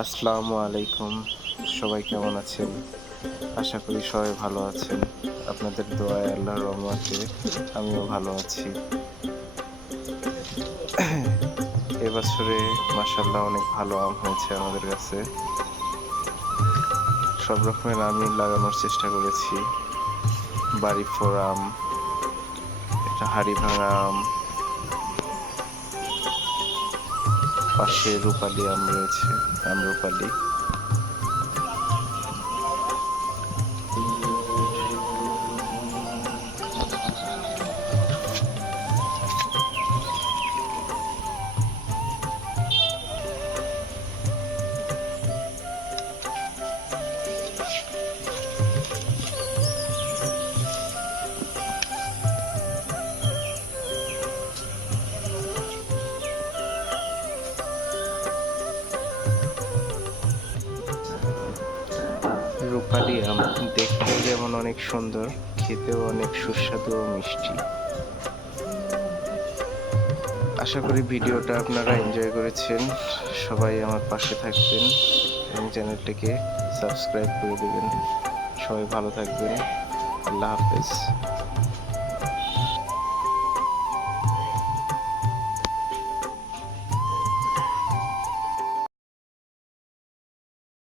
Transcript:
আসসালামু আলাইকুম। সবাই কেমন আছেন? আশা করি সবাই ভালো আছেন। আপনাদের দোয়ায় আল্লাহর রহমতে আমিও ভালো আছি। এবছরে মাসাল্লাহ অনেক ভালো আম হয়েছে আমাদের কাছে। সব রকমের আমই লাগানোর চেষ্টা করেছি। বাড়ি ফোর আম, এটা হাড়ি ভাঙা আম পাশে রূপালী আম রয়েছে আমরুপালি রূপালি আম দেখতে যেমন অনেক সুন্দর, খেতেও অনেক সুস্বাদু ও মিষ্টি। আশা করি ভিডিওটা আপনারা এনজয় করেছেন। সবাই আমার পাশে থাকবেন এবং চ্যানেলটিকে সাবস্ক্রাইব করে দেবেন। সবাই ভালো থাকবেন। আল্লাহ হাফেজ।